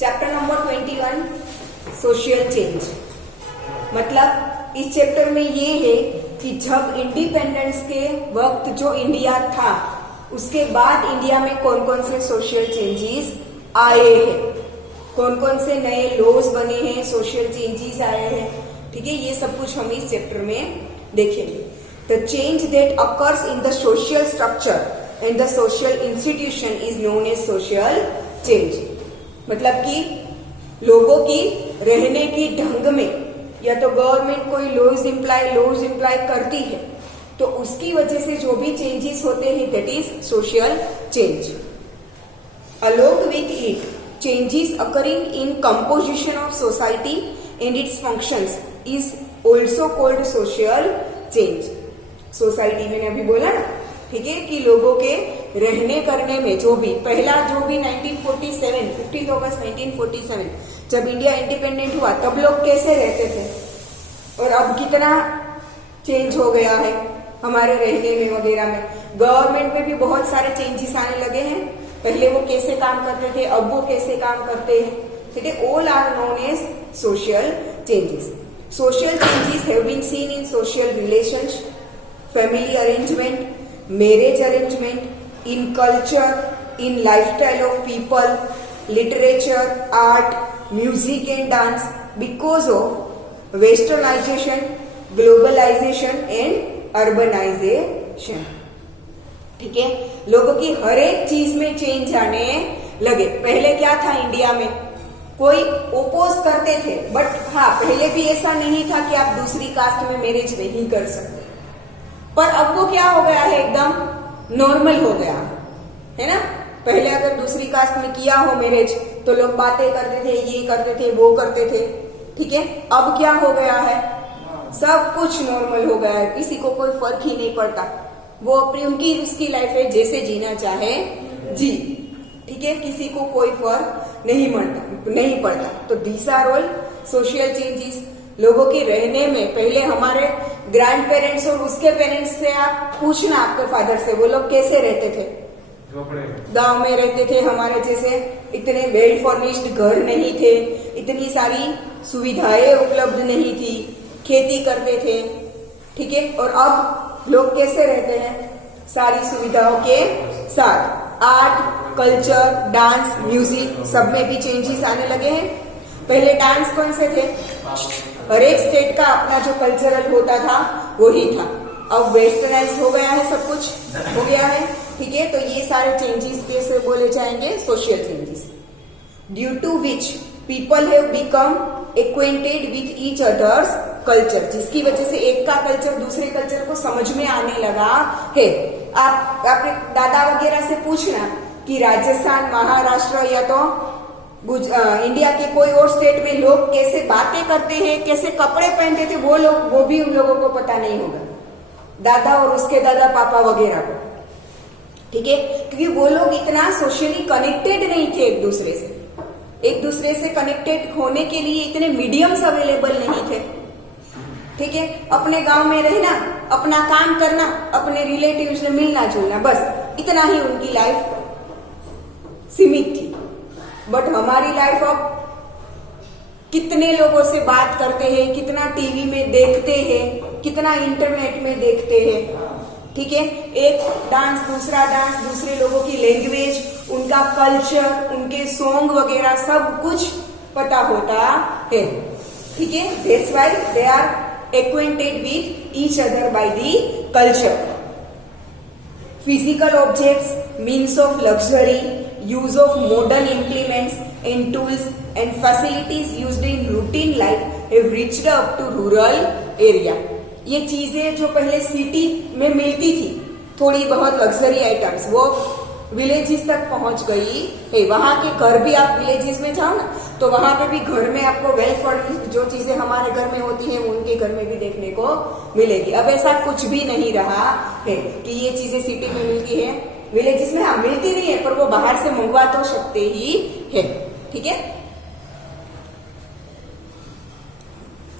Chapter number 21 social change. मतलब इस chapter में ये है कि जब इंडिपेंडेंस के वक्त जो इंडिया था उसके बाद इंडिया में कौन कौन से सोशल चेंजेस आए हैं, कौन कौन से नए लॉज बने हैं, सोशल चेंजेस आए हैं। ठीक है, ये सब कुछ हम इस चैप्टर में देखेंगे। The change that occurs in the social structure and the social institution is known as social change. मतलब कि लोगों की रहने की ढंग में या तो गवर्नमेंट कोई लॉज इम्प्लाई करती है तो उसकी वजह से जो भी चेंजेस होते हैं that is social change. Along with it changes occurring in composition of society and it's functions is also called social change. Society मैंने अभी बोला ना, ठीक है, कि लोगों के रहने करने में जो भी 1947 15 अगस्त 1947 जब इंडिया इंडिपेंडेंट हुआ तब लोग कैसे रहते थे और अब कितना चेंज हो गया है हमारे रहने में वगैरह में। गवर्नमेंट में भी बहुत सारे चेंजेस आने लगे हैं। पहले वो कैसे काम करते थे, अब वो कैसे काम करते हैं। ठीक है, all are known as social changes. Social changes have been seen in social relations, family arrangement, marriage arrangement, in culture, in lifestyle of people, literature, art, music and dance because of westernization, globalization and urbanization। ठीक है, लोगों की हर एक चीज में change आने लगे। पहले क्या था इंडिया में, कोई ओपोज करते थे, बट हाँ पहले भी ऐसा नहीं था कि आप दूसरी कास्ट में मैरिज नहीं कर सकते, पर अब वो क्या हो गया है, एकदम नॉर्मल हो गया है ना। पहले अगर दूसरी कास्ट में किया हो मैरिज तो लोग बातें करते थे, ये करते थे, वो करते थे। ठीक है, अब क्या हो गया है, सब कुछ नॉर्मल हो गया है, किसी को कोई फर्क ही नहीं पड़ता। वो अपनी उनकी उसकी लाइफ है, जैसे जीना चाहे जी। ठीक है, किसी को कोई फर्क नहीं पड़ता। तो these are all social changes. लोगों के रहने में पहले हमारे ग्रैंड पेरेंट्स और उसके पेरेंट्स से आप पूछना, आपके फादर से, वो लोग कैसे रहते थे, गांव में रहते थे हमारे जैसे, इतने वेल फर्निश्ड घर नहीं थे, इतनी सारी सुविधाएं उपलब्ध नहीं थी, खेती करते थे। ठीक है, और अब लोग कैसे रहते हैं, सारी सुविधाओं के साथ। आर्ट, कल्चर, डांस, म्यूजिक सब में भी चेंजेस आने लगे हैं। पहले डांस कौन से थे, हर एक स्टेट का अपना जो कल्चरल होता था वही था। अब वेस्टर्नाइज हो गया है, सब कुछ हो गया है। ठीक है, तो ये सारे चेंजेस कैसे बोले जाएंगे, social changes. Due to which people have become acquainted with each others culture, जिसकी वजह से एक का कल्चर दूसरे कल्चर को समझ में आने लगा है। आप अपने दादा वगैरह से पूछना कि राजस्थान, महाराष्ट्र या तो इंडिया के कोई और स्टेट में लोग कैसे बातें करते हैं, कैसे कपड़े पहनते थे, वो भी उन लोगों को पता नहीं होगा, दादा और उसके दादा पापा वगैरह को। ठीक है, क्योंकि वो लोग इतना सोशली कनेक्टेड नहीं थे एक दूसरे से कनेक्टेड होने के लिए इतने मीडियम्स अवेलेबल नहीं थे। ठीक है, अपने गांव में रहना, अपना काम करना, अपने रिलेटिव्स से मिलना जुलना, बस इतना ही उनकी लाइफ सीमित थी। बट हमारी लाइफ अब कितने लोगों से बात करते हैं, कितना टीवी में देखते हैं, कितना इंटरनेट में देखते हैं। ठीक है, एक डांस, दूसरे लोगों की लैंग्वेज, उनका कल्चर, उनके सॉन्ग वगैरह सब कुछ पता होता है। ठीक है, that's why they are acquainted with each other by the culture. Physical objects, means of luxury, use of modern implements and tools and facilities used in routine life have reached up to rural area। ये चीजें जो पहले city में मिलती थी, थोड़ी बहुत luxury items, वो विलेजेस तक पहुंच गई है। वहां के घर भी, आप विलेजेस में जाओ ना तो वहां पे भी घर में आपको वेल फर्निश्ड जो चीजें हमारे घर में होती हैं उनके घर में भी देखने को मिलेगी। अब ऐसा कुछ भी नहीं रहा है कि ये चीजें सिटी में मिलती है, विलेजेस में हाँ मिलती नहीं है, पर वो बाहर से मंगवा तो सकते ही है। ठीक है,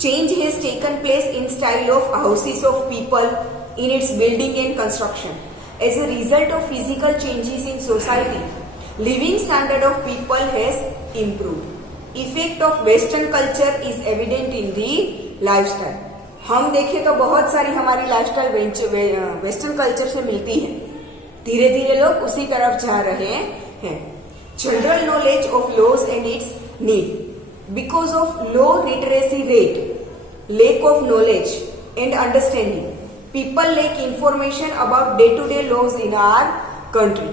change has taken place in style of houses of people in its building and construction as a result of physical changes in society, living standard of people has improved. Effect of Western culture is evident in the lifestyle. हम देखें तो बहुत सारी हमारी lifestyle western culture से मिलती है. धीरे धीरे लोग उसी तरफ जा रहे हैं. General knowledge of laws and its need. Because of low literacy rate, lack of knowledge and understanding, people lack information about day to day laws in our country.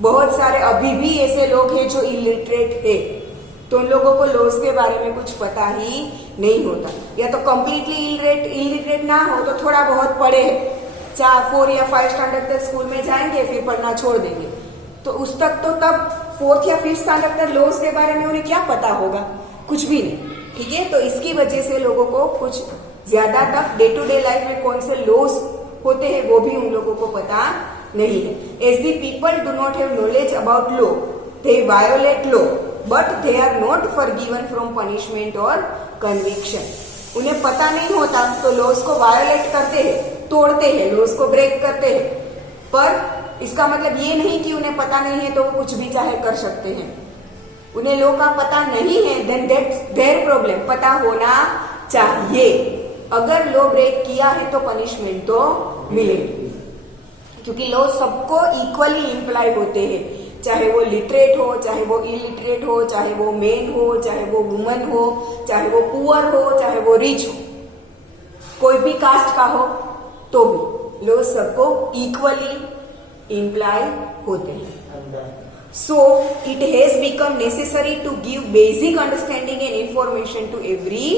बहुत सारे अभी भी ऐसे लोग हैं जो इलिटरेट है, तो उन लोगों को लॉज के बारे में कुछ पता ही नहीं होता, या तो कम्प्लीटली इलिटरेट ना हो तो थोड़ा बहुत पढ़े, 4 या 5 स्टैंडर्ड तक स्कूल में जाएंगे फिर पढ़ना छोड़ देंगे, तो उस तक तो तब 4th या 5th स्टैंडर्ड तक लॉज के बारे में उन्हें क्या पता होगा, कुछ भी नहीं. ठीक है, तो इसकी वजह से लोगों को कुछ ज्यादा तक डे टू डे लाइफ में कौन से लॉज होते हैं वो भी उन लोगों को पता नहीं है. As the people do not have knowledge about law, they violate law, but they are not forgiven from punishment और कन्विक्शन. उन्हें पता नहीं होता तो लॉज को वायोलेट करते हैं, तोड़ते हैं, लॉज को ब्रेक करते हैं, पर इसका मतलब ये नहीं कि उन्हें पता नहीं है तो वो कुछ भी चाहे कर सकते हैं. उन्हें लॉ का पता नहीं है, देन दैट्स देयर प्रॉब्लम. पता होना चाहिए. अगर लॉ ब्रेक किया है तो पनिशमेंट तो मिलेगी, क्योंकि लॉ सबको इक्वली इम्प्लाई होते हैं, चाहे वो लिटरेट हो, चाहे वो इलिटरेट हो, चाहे वो मेन हो, चाहे वो वुमन हो, चाहे वो पुअर हो, चाहे वो रिच हो, कोई भी कास्ट का हो, तो भी लॉ सबको इक्वली इम्प्लाई होते हैं. So it has become necessary to give basic understanding and information to every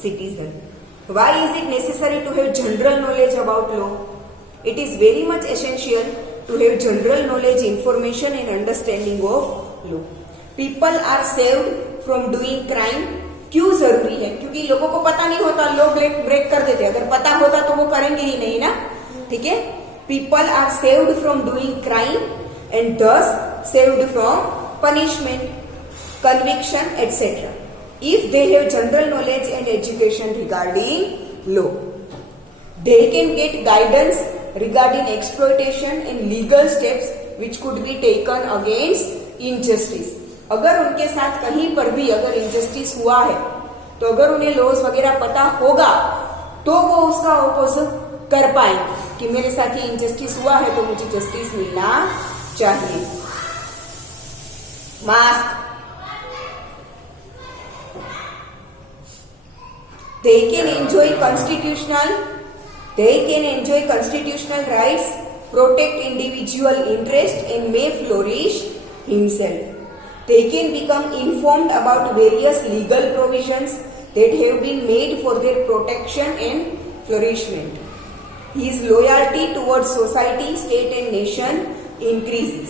citizen. Why is it necessary to have general knowledge about law? It is very much essential to have general knowledge, information and understanding of law. People are saved from doing crime. क्यों जरूरी है? क्योंकि लोगों को पता नहीं होता, लोग ब्रेक कर देते. अगर पता होता तो वो करेंगे ही नहीं ना. ठीक है, people are saved from doing crime and thus saved from punishment, conviction, etc. if they have general knowledge and education regarding law. They can get guidance regarding exploitation and legal steps which could be taken against injustice. अगर उनके साथ कहीं पर भी अगर injustice हुआ है तो अगर उन्हें लॉज वगैरह पता होगा तो वो उसका अपोज कर पाएंगे कि मेरे साथ ये इनजस्टिस हुआ है तो मुझे जस्टिस मिलना चाहिए. Mask. They can enjoy constitutional rights, protect individual interest and may flourish himself. They can become informed about various legal provisions that have been made for their protection and flourishment. His loyalty towards society, state and nation increases,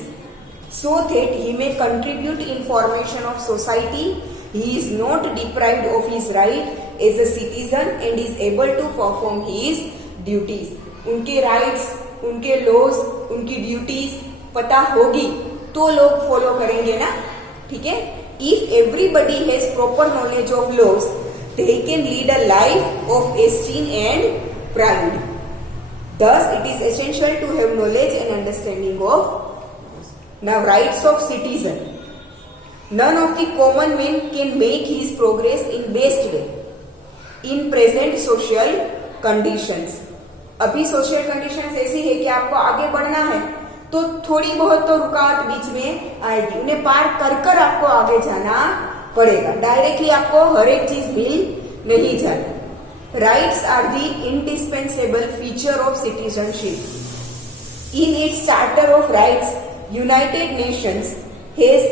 so that he may contribute in formation of society. He is not deprived of his right as a citizen and is able to perform his duties. उनके rights, उनके laws, उनकी duties पता होगी तो लोग follow करेंगे ना. ठीक है. If everybody has proper knowledge of laws, they can lead a life of esteem and pride. Thus, it is essential to have knowledge and understanding of. Now, rights of citizen. None of the common men can make his progress in best way in present social conditions. अभी social conditions ऐसी है कि आपको आगे बढ़ना है तो थोड़ी बहुत तो रुकावट बीच में आएगी, उन्हें पार कर कर आपको आगे जाना पड़ेगा. डायरेक्टली आपको हर एक चीज मिल नहीं जाती. Rights are the indispensable feature of citizenship. In its Charter of Rights, United Nations has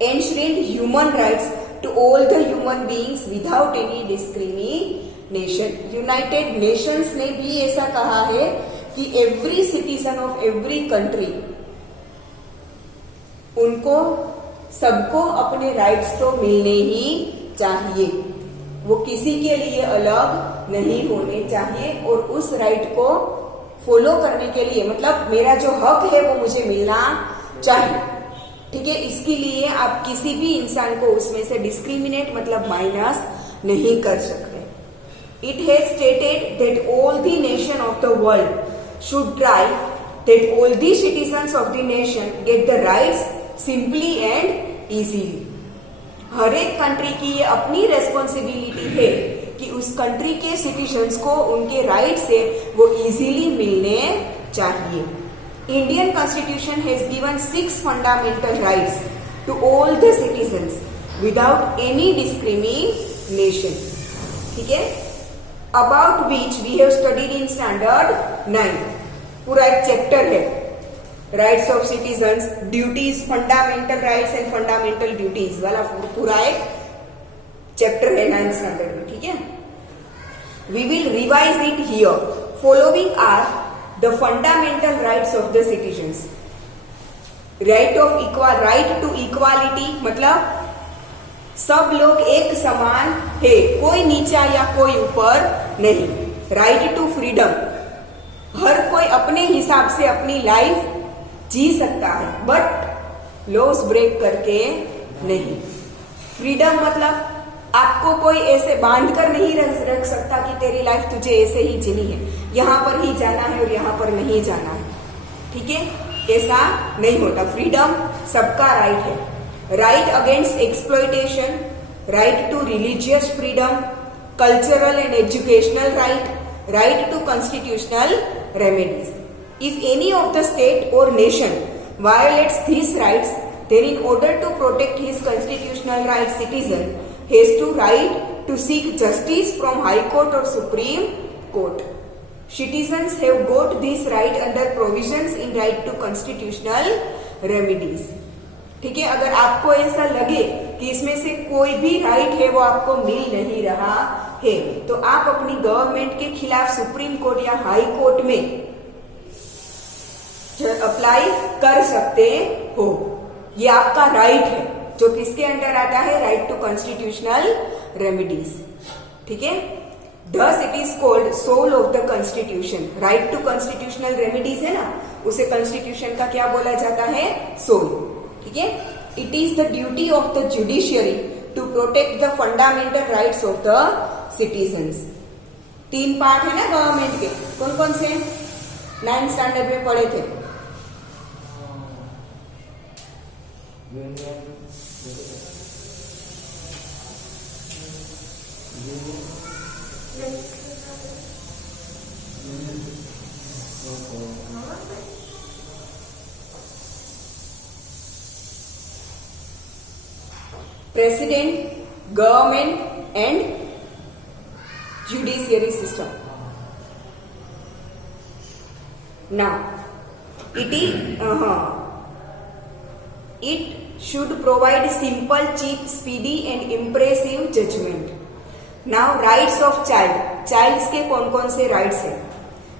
enshrined human rights to all the human beings without any discrimination. United Nations ने भी ऐसा कहा है कि every citizen of every country, उनको सबको अपने rights तो मिलने ही चाहिए, वो किसी के लिए अलग नहीं होने चाहिए और उस राइट को फॉलो करने के लिए मतलब मेरा जो हक है वो मुझे मिलना चाहिए. ठीक है, इसके लिए आप किसी भी इंसान को उसमें से डिस्क्रिमिनेट मतलब माइनस नहीं कर सकते. It has stated that all the nation of the world should try that all the citizens of the nation get the rights simply and easily. हर एक कंट्री की ये अपनी रेस्पॉन्सिबिलिटी है कि उस कंट्री के सिटीजन्स को उनके राइट से वो इजीली मिलने चाहिए। Indian constitution has given 6 fundamental rights to all the citizens without any discrimination. ठीक है, about which we have studied in standard 9। पूरा एक चैप्टर है rights of citizens, duties, fundamental rights and fundamental duties वाला पूरा एक चैप्टर है 9th standard में। ठीक है, we will revise it here. Following are the fundamental rights of the citizens. Right to equality, मतलब सब लोग एक समान है, कोई नीचा या कोई ऊपर नहीं। राइट टू फ्रीडम, हर कोई अपने हिसाब से अपनी लाइफ जी सकता है, बट लॉस ब्रेक करके नहीं। फ्रीडम मतलब आपको कोई ऐसे बांध कर नहीं रख सकता कि तेरी लाइफ तुझे ऐसे ही जीनी है, यहां पर ही जाना है और यहां पर नहीं जाना है। ठीक है, ऐसा नहीं होता। फ्रीडम सबका राइट है। Right against exploitation, right to religious freedom, cultural and educational right, right to constitutional remedies. If any of the state or nation violates these rights, then in order to protect his constitutional rights, citizen has to right to seek justice from High Court or Supreme Court. Citizens have got this right under provisions in right to constitutional remedies. ठीक है, अगर आपको ऐसा लगे कि इसमें से कोई भी राइट है वो आपको मिल नहीं रहा है, तो आप अपनी गवर्नमेंट के खिलाफ सुप्रीम कोर्ट या हाई कोर्ट में अप्लाई कर सकते हो। ये आपका राइट है, जो किसके अंडर आता है? Right to constitutional remedies. ठीक है, thus it is called soul of the constitution. Right to constitutional remedies है ना, उसे कॉन्स्टिट्यूशन का क्या बोला जाता है? सोल। ठीक है, it is the duty of the judiciary to protect the fundamental rights of the citizens. 3 part है ना गवर्नमेंट के, कौन कौन से? 9th स्टैंडर्ड में पढ़े थे। President, government and judiciary system. Now, it should provide simple, cheap, speedy and impressive judgment. Now, rights of child. Childs के कौन कौन से rights हैं?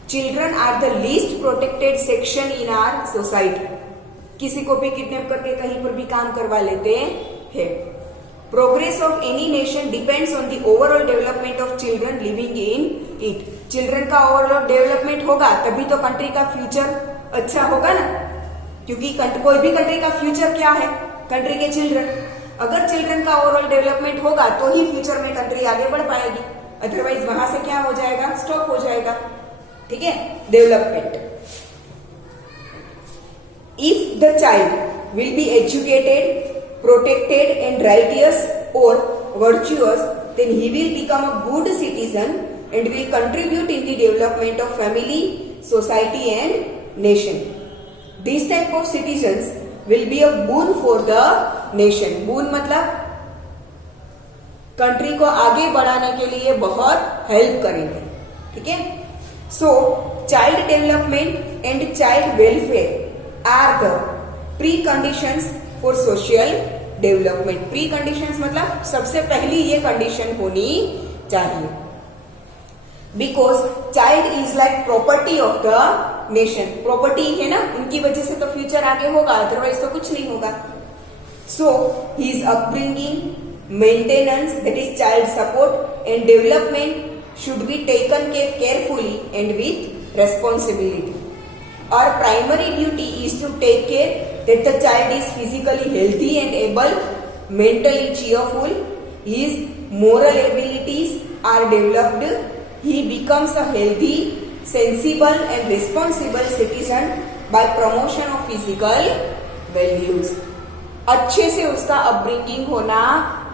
Children are the least protected section in our society. किसी को भी किडनैप करके कहीं पर भी काम करवा लेते हैं। Progress of any nation depends on the overall development of children living in it. Children का overall development होगा तभी तो कंट्री का फ्यूचर अच्छा होगा ना, क्योंकि कोई भी कंट्री का फ्यूचर क्या है? कंट्री के चिल्ड्रन। अगर चिल्ड्रन का ओवरऑल डेवलपमेंट होगा तो ही फ्यूचर में कंट्री आगे बढ़ पाएगी, अदरवाइज वहां से क्या हो जाएगा? स्टॉप हो जाएगा। ठीक है, development. If the child will be educated, protected and righteous or virtuous, then he will become a good citizen and will contribute in the development of family, society and nation. These type of citizens will be a boon for the nation. boon मतलब country को आगे बढ़ाने के लिए बहुत help करेंगे। ठीक है, so child development and child welfare are the preconditions for social development. Preconditions मतलब सबसे पहली ये कंडीशन होनी चाहिए, because child is like property of the nation. Property है ना, उनकी वजह से तो फ्यूचर आगे होगा, अदरवाइज तो कुछ नहीं होगा। So his upbringing, maintenance, that is child support and development should be taken care carefully and with responsibility. Our primary duty is to take care that the child is physically healthy and able, mentally cheerful, his moral abilities are developed, he becomes a healthy, sensible and responsible citizen by promotion of physical values. अच्छे से उसका upbringing होना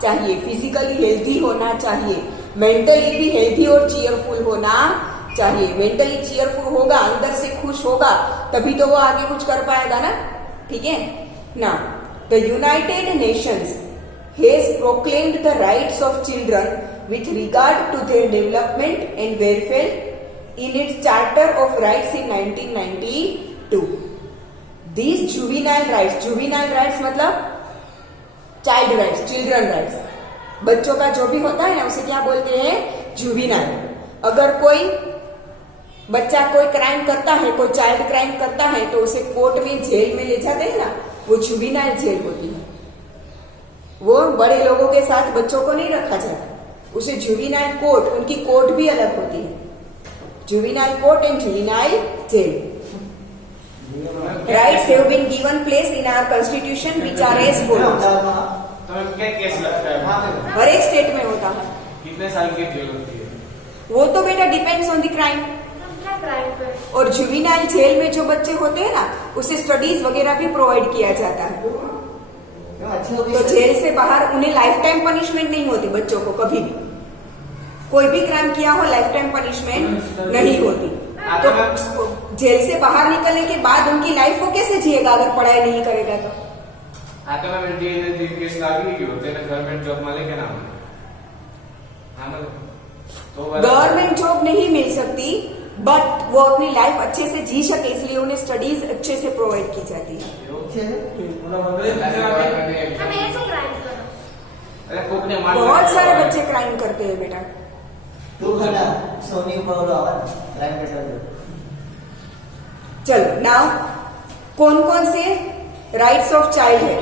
चाहिए, physically healthy होना चाहिए, mentally भी healthy और cheerful होना चाहिए। मेंटली चीयरफुल होगा, अंदर से खुश होगा, तभी तो वो आगे कुछ कर पाएगा ना। ठीक है ना। The United Nations has proclaimed the rights of children with regard to their development and welfare in its Charter of Rights in 1992. These juvenile rights मतलब चाइल्ड राइट्स, चिल्ड्रन राइट्स, बच्चों का जो भी होता है ना उसे क्या बोलते हैं, जुविनाइल। अगर कोई बच्चा कोई क्राइम करता है, कोई चाइल्ड क्राइम करता है, तो उसे कोर्ट में जेल में ले जाते हैं ना, वो जुविनाइल जेल होती है। वो बड़े लोगों के साथ बच्चों को नहीं रखा जाता, उसे जुविनाइल कोर्ट, उनकी कोर्ट भी अलग होती है, juvenile court and juvenile jail. Rights have been given place in our constitution which are as follows. क्या केस लगता है? हर एक स्टेट में होता है। कितने साल की जेल होती है? वो तो बेटा डिपेंड्स ऑन द क्राइम। और जुविनाइल जेल में जो बच्चे होते हैं ना, उसे स्टडीज वगैरह भी प्रोवाइड किया जाता है। तो जेल से बाहर उन्हें लाइफ टाइम पनिशमेंट नहीं होती, बच्चों को कभी भी कोई भी क्राइम किया हो लाइफ टाइम पनिशमेंट नहीं होती। तो जेल से बाहर निकलने के बाद उनकी लाइफ को कैसे जिएगा अगर पढ़ाई नहीं करेगा तो? केस लागी की होते हैं गवर्नमेंट जॉब माले के नाम तो गवर्नमेंट जॉब नहीं मिल सकती, बट वो अपनी लाइफ अच्छे से जी सके इसलिए उन्हें स्टडीज अच्छे से प्रोवाइड की जाती है। बहुत सारे बच्चे क्राइम करते हैं बेटा। चलो नाउ कौन कौन से राइट्स ऑफ चाइल्ड है।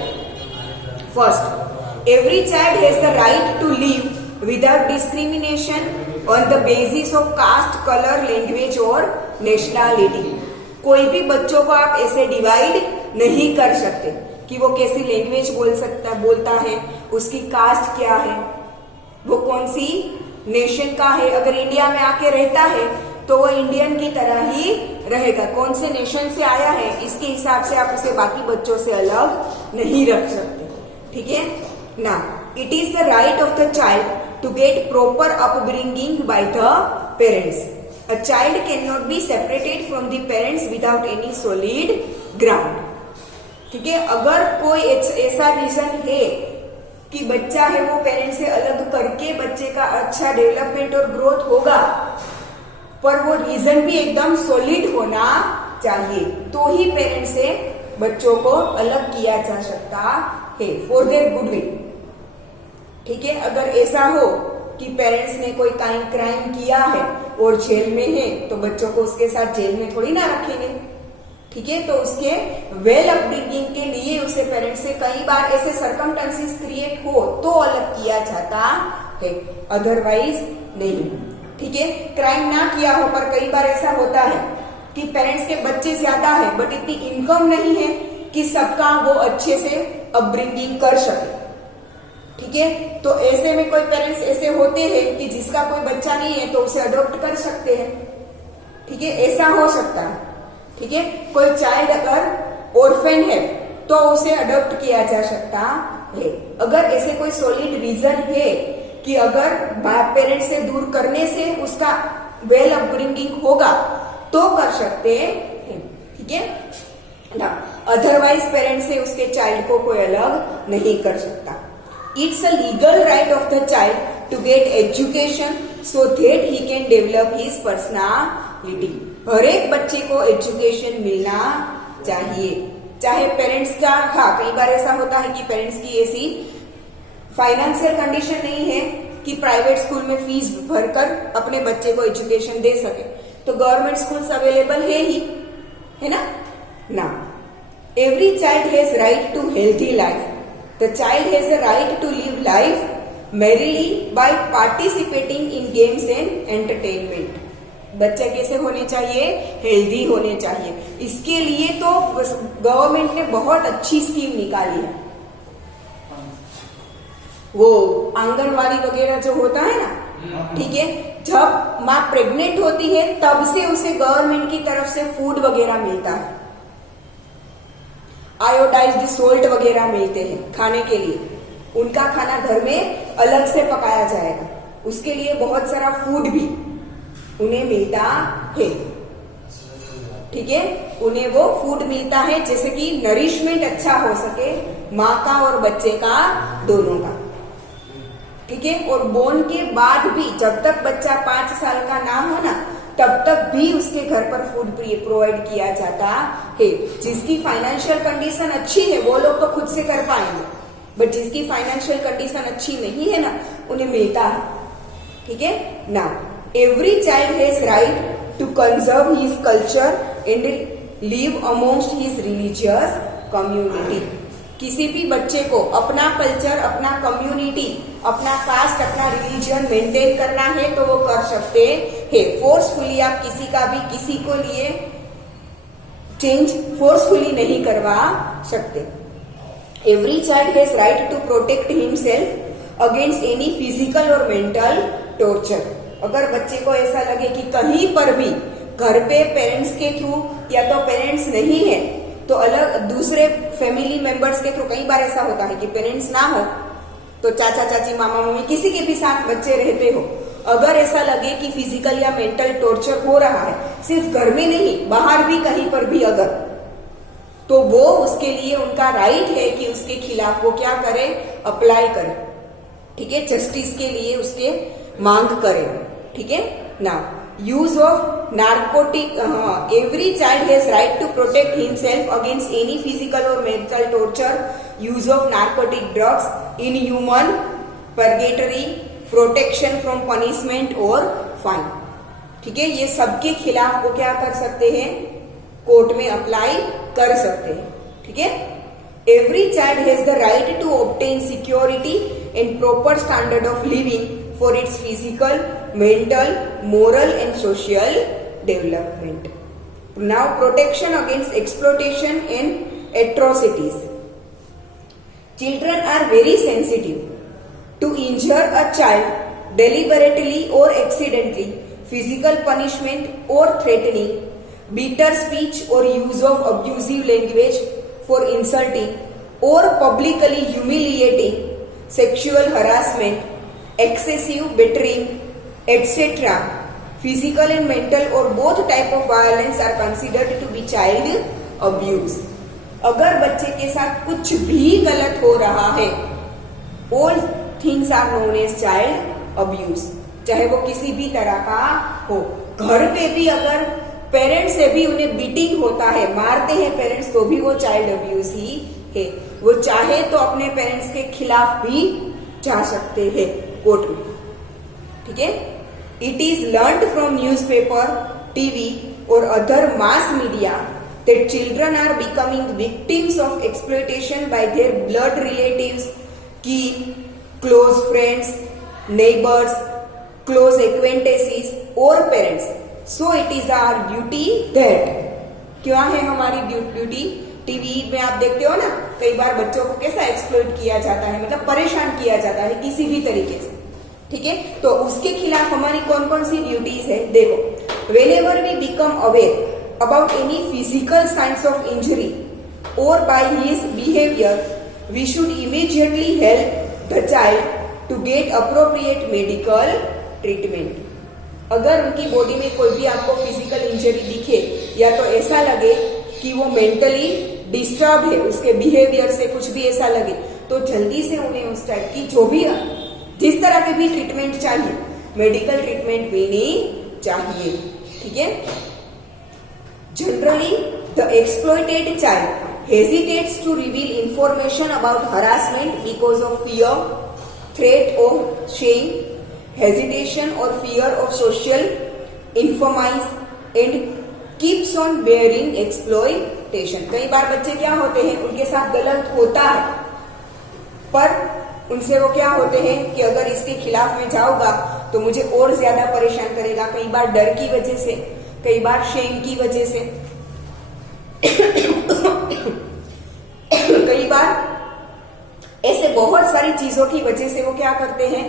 First, every child has the right to live without discrimination on the basis of caste, colour, language और नेशनलिटी। कोई भी बच्चों को आप ऐसे डिवाइड नहीं कर सकते कि वो कैसी लैंग्वेज बोलता है, उसकी कास्ट क्या है, वो कौन सी नेशन का है। अगर इंडिया में आके रहता है तो वो इंडियन की तरह ही रहेगा। कौन से नेशन से आया है इसके हिसाब से आप उसे बाकी बच्चों से अलग नहीं रख सकते। ठीक है ना। It is the right of the child to get proper upbringing by the parents. A child cannot be separated from the parents without any solid ground. ठीक है, अगर कोई ऐसा रीजन है कि बच्चा है वो पेरेंट्स से अलग करके बच्चे का अच्छा डेवलपमेंट और ग्रोथ होगा, पर वो रीजन भी एकदम सॉलिड होना चाहिए, तो ही पेरेंट्स से बच्चों को अलग किया जा सकता है फॉर देयर गुडविल। ठीक है, अगर ऐसा हो कि पेरेंट्स ने कोई क्राइम किया है और जेल में है तो बच्चों को उसके साथ जेल में थोड़ी ना रखेंगे। ठीक है, तो उसके वेल अपब्रिंगिंग के लिए उसे पेरेंट्स से कई बार ऐसे सर्कमस्टेंसेस क्रिएट हो तो अलग किया जाता है, अदरवाइज नहीं। ठीक है, क्राइम ना किया हो पर कई बार ऐसा होता है कि पेरेंट्स के बच्चे ज्यादा है बट इतनी इनकम नहीं है कि सबका वो अच्छे से अपब्रिंगिंग कर सके। ठीक है, तो ऐसे में कोई पेरेंट्स ऐसे होते हैं कि जिसका कोई बच्चा नहीं है तो उसे अडॉप्ट कर सकते हैं। ठीक है, ऐसा हो सकता है। ठीक है, कोई चाइल्ड अगर ऑर्फन है तो उसे अडॉप्ट किया जा सकता है। अगर ऐसे कोई सॉलिड रीजन है कि अगर पेरेंट्स से दूर करने से उसका वेल अपब्रिंगिंग होगा तो कर सकते हैं। ठीक है ना, अदरवाइज पेरेंट्स से उसके चाइल्ड को कोई अलग नहीं कर सकता। It's a legal right of the child to get education so that he can develop his personality. हर एक बच्चे को एजुकेशन मिलना चाहिए, चाहे पेरेंट्स का, हाँ कई बार ऐसा होता है कि पेरेंट्स की ऐसी फाइनेंशियल कंडीशन नहीं है कि प्राइवेट स्कूल में फीस भरकर अपने बच्चे को एजुकेशन दे सके, तो गवर्नमेंट स्कूल्स अवेलेबल है ही, है ना। Every child has right to healthy life. The child has a right to live life merrily by participating in games and entertainment. बच्चे कैसे होने चाहिए, हेल्दी होने चाहिए। इसके लिए तो गवर्नमेंट ने बहुत अच्छी स्कीम निकाली है। वो आंगनवाड़ी वगैरह जो होता है ना, ठीक है, जब माँ प्रेग्नेंट होती है तब से उसे गवर्नमेंट की तरफ से फूड वगैरह मिलता है। आयोडाइज्ड सोल्ट वगैरह मिलते हैं खाने के लिए, उनका खाना घर में अलग से पकाया जाएगा। उसके लिए बहुत सारा फूड भी उन्हें मिलता है, ठीक है। उन्हें वो फूड मिलता है जैसे कि नरिशमेंट अच्छा हो सके माँ का और बच्चे का दोनों का, ठीक है। और बोर्न के बाद भी जब तक बच्चा 5 साल का ना हो ना, तब तक भी उसके घर पर फूड प्रोवाइड किया जाता है। जिसकी फाइनेंशियल कंडीशन अच्छी है वो लोग तो खुद से कर पाएंगे, बट जिसकी फाइनेंशियल कंडीशन अच्छी नहीं है ना, उन्हें मिलता है, ठीक है। Now every child has right to conserve his culture and live amongst his religious community. किसी भी बच्चे को अपना कल्चर, अपना कम्युनिटी, अपना कास्ट, अपना रिलीजन मेंटेन करना है तो वो कर सकते हैं। फोर्सफुली आप किसी का भी किसी को लिए चेंज फोर्सफुली नहीं करवा सकते। Every child has right to protect himself against any physical और मेंटल टॉर्चर। अगर बच्चे को ऐसा लगे कि कहीं पर भी घर पे पेरेंट्स के थ्रू या तो पेरेंट्स नहीं है तो अलग दूसरे फैमिली मेंबर्स के थ्रू, कई बार ऐसा होता है कि पेरेंट्स ना हो तो चाचा चाची, मामा मम्मी, किसी के भी साथ बच्चे रहते हो, अगर ऐसा लगे कि फिजिकल या मेंटल टॉर्चर हो रहा है, सिर्फ घर में नहीं बाहर भी कहीं पर भी अगर, तो वो उसके लिए उनका राइट है कि उसके खिलाफ वो क्या करे, अप्लाई करे, ठीक है। जस्टिस के लिए उसके मांग करे, ठीक है। Now use of narcotic, every child has right to protect himself against any physical or mental torture, use of narcotic drugs, inhuman, purgatory, protection from punishment or fine, ठीक है। ये सबके खिलाफ वो क्या कर सकते हैं, कोर्ट में अप्लाई कर सकते हैं, ठीक है। Every child has the right to obtain security and proper standard of living for its physical, mental, moral and social development. Now protection against exploitation and atrocities. Children are very sensitive. To injure a child deliberately or accidentally, physical punishment or threatening, bitter speech or use of abusive language for insulting or publicly humiliating, sexual harassment, excessive bettering, etc. Physical and mental or both type of violence are considered to be child abuse. अगर बच्चे के साथ कुछ भी गलत हो रहा है, all things are known as child abuse, चाहे वो किसी भी तरह का हो। घर पे भी अगर पेरेंट्स से भी उन्हें बीटिंग होता है, मारते हैं पेरेंट्स, तो भी वो चाइल्ड अब्यूज ही है। वो चाहे तो अपने पेरेंट्स के खिलाफ भी जा सकते हैं कोर्ट में, ठीक है। It is learned from newspaper, TV और other mass media that children are becoming victims of exploitation by their blood relatives, key, close friends, neighbors, close acquaintances or parents. So it is our duty that, क्या है हमारी duty. TV में आप देखते हो ना, कई बार बच्चों को कैसा एक्सप्लॉइट किया जाता है, मतलब परेशान किया जाता है किसी भी तरीके से, ठीक है। तो उसके खिलाफ हमारी कौन कौन सी ड्यूटीज है, देखो। whenever we become aware about any physical signs of injury or by his behavior, we should immediately help the child to get appropriate medical treatment. अगर उनकी बॉडी में कोई भी आपको फिजिकल इंजरी दिखे या तो ऐसा लगे कि वो मेंटली डिस्टर्ब है, उसके बिहेवियर से कुछ भी ऐसा लगे, तो जल्दी से उन्हें उस टाइप की जो भी जिस तरह के भी ट्रीटमेंट चाहिए, मेडिकल ट्रीटमेंट मिलनी चाहिए, ठीक है। Generally, the exploited child hesitates to reveal information about harassment because of fear, threat or shame, hesitation or fear of social infamy and keeps on bearing exploitation. कई बार बच्चे क्या होते हैं, उनके साथ गलत होता है पर उनसे वो क्या होते हैं कि अगर इसके खिलाफ मैं जाऊंगा तो मुझे और ज्यादा परेशान करेगा, कई बार डर की वजह से, कई बार शेम की वजह से, कई बार ऐसे बहुत सारी चीजों की वजह से वो क्या करते हैं,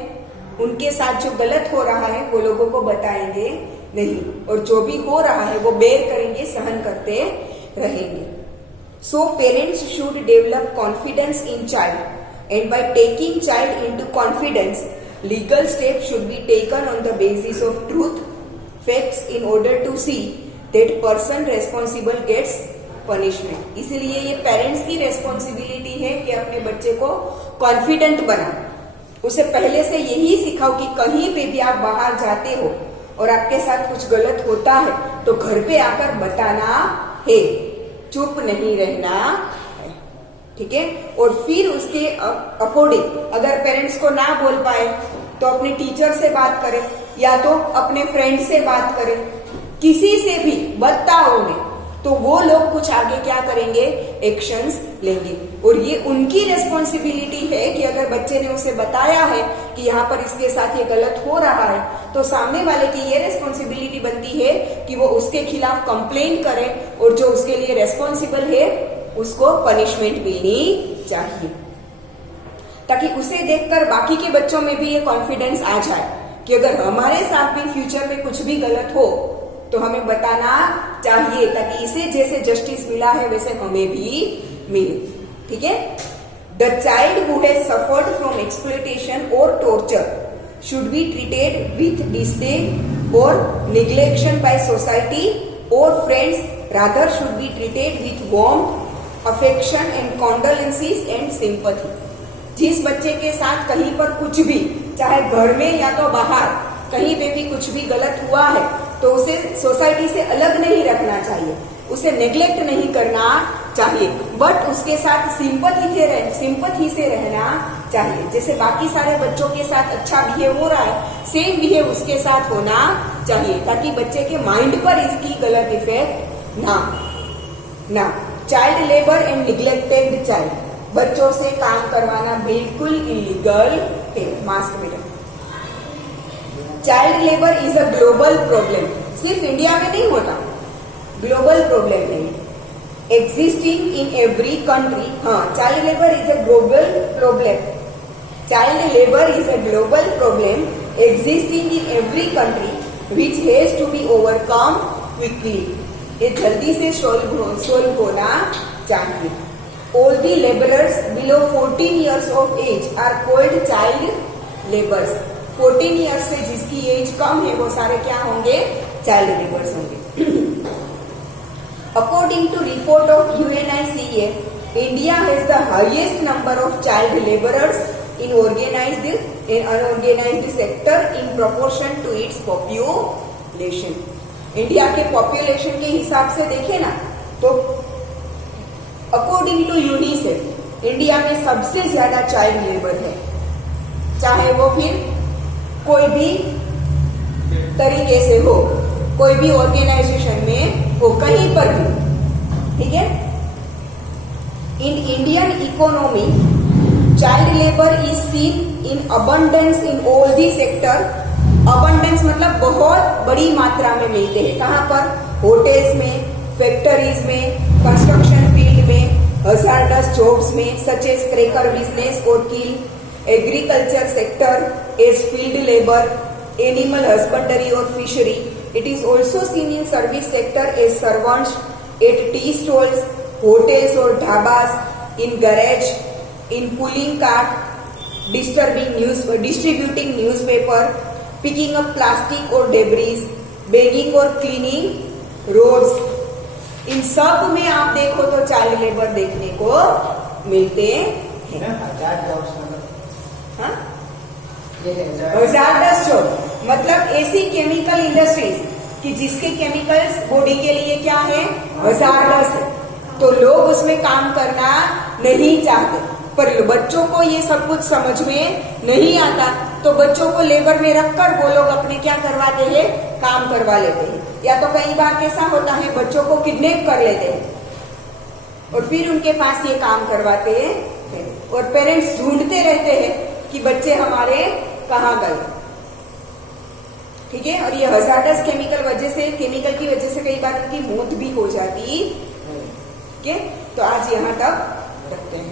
उनके साथ जो गलत हो रहा है वो लोगों को बताएंगे नहीं, और जो भी हो रहा है वो बेर करेंगे, सहन करते रहेंगे, So parents should develop confidence in child, and by taking child into confidence, legal steps should be taken on the basis of truth, facts, in order to see that person responsible gets punishment. इसलिए ये parents की responsibility है कि अपने बच्चे को confident बनाओ, उसे पहले से यही सिखाओ कि कहीं पे भी आप बाहर जाते हो और आपके साथ कुछ गलत होता है तो घर पे आकर बताना है, चुप नहीं रहना है, ठीक है। और फिर उसके अकॉर्डिंग अगर पेरेंट्स को ना बोल पाए तो अपने टीचर से बात करें या तो अपने फ्रेंड से बात करें, किसी से भी बताओ उन्हें, तो वो लोग कुछ आगे क्या करेंगे, एक्शंस लेंगे। और ये उनकी रेस्पॉन्सिबिलिटी है कि अगर बच्चे ने उसे बताया है कि यहाँ पर इसके साथ ये गलत हो रहा है, तो सामने वाले की ये रेस्पॉन्सिबिलिटी बनती है कि वो उसके खिलाफ कंप्लेन करे और जो उसके लिए रेस्पॉन्सिबल है उसको पनिशमेंट मिलनी चाहिए, ताकि उसे देखकर बाकी के बच्चों में भी ये कॉन्फिडेंस आ जाए कि अगर हमारे साथ भी फ्यूचर में कुछ भी गलत हो तो हमें बताना चाहिए, ताकि इसे जैसे जस्टिस मिला है वैसे हमें भी मिले, ठीक है। The child who has suffered from exploitation और torture should be treated with disdain और निग्लेक्शन बाय सोसाइटी और friends, rather should be treated with warmth, affection and condolences and sympathy. जिस बच्चे के साथ कहीं पर कुछ भी, चाहे घर में या तो बाहर, कहीं पे भी कुछ भी गलत हुआ है तो उसे सोसाइटी से अलग नहीं रखना चाहिए, उसे नेग्लेक्ट नहीं करना चाहिए, बट उसके साथ सिंपैथी से रहना चाहिए। जैसे बाकी सारे बच्चों के साथ अच्छा बिहेव हो रहा है, सेम बिहेव उसके साथ होना चाहिए, ताकि बच्चे के माइंड पर इसकी गलत इफेक्ट ना। Child labour and neglected child, बच्चों से काम करवाना बिल्कुल इलीगल है। मास्क में child labour is a global problem, सिर्फ इंडिया में नहीं होता, ग्लोबल प्रॉब्लम है, एग्जिस्टिंग इन एवरी कंट्री। हाँ, child labour is a global problem, child labour is a global problem existing in every country which has to be overcome quickly. ये जल्दी से solve होना चाहिए। All the laborers below 14 years of age are called child laborers. 14 years से जिसकी as कम है वो सारे क्या होंगे, चाइल्ड लेबर्स होंगे। According to report of UNICEF, India has the highest number of child laborers in organized and unorganized sector in proportion to its population. India के population के हिसाब से देखें ना तो अकॉर्डिंग टू यूनिसेफ इंडिया में सबसे ज्यादा चाइल्ड लेबर है, चाहे वो फिर कोई भी तरीके से हो, कोई भी ऑर्गेनाइजेशन में हो, कहीं पर भी, ठीक है। In Indian economy child labour is seen in abundance in all the sector. Abundance मतलब बहुत बड़ी मात्रा में मिलते हैं, कहाँ पर, होटल्स में, फैक्ट्रीज में, कंस्ट्रक्शन फील्ड में, हजार्डस जॉब्स में सच एज क्रैकर बिजनेस और kiln, agriculture sector as field labour, animal husbandry और fishery. It is also seen in service sector as servants, at tea stalls, hotels और dhabas, in garage, in pulling cart, distributing newspaper, picking up plastic और debris, begging और cleaning roads. इन सब में आप देखो तो चाइल्ड लेबर देखने को मिलते हैं। हजार्डस जॉब मतलब ऐसी केमिकल इंडस्ट्रीज कि जिसके केमिकल्स बॉडी के लिए क्या है, हजार्डस है, तो लोग उसमें काम करना नहीं चाहते, पर बच्चों को ये सब कुछ समझ में नहीं आता, तो बच्चों को लेबर में रखकर वो लोग अपने क्या करवाते हैं, काम करवा लेते हैं। या तो कई बार कैसा होता है, बच्चों को किडनैप कर लेते हैं और फिर उनके पास ये काम करवाते हैं और पेरेंट्स ढूंढते रहते हैं कि बच्चे हमारे कहाँ गए, ठीक है। और ये हजार्डस केमिकल की वजह से कई बार उनकी मौत भी हो जाती है। ठीक है, तो आज यहाँ तक रखते हैं।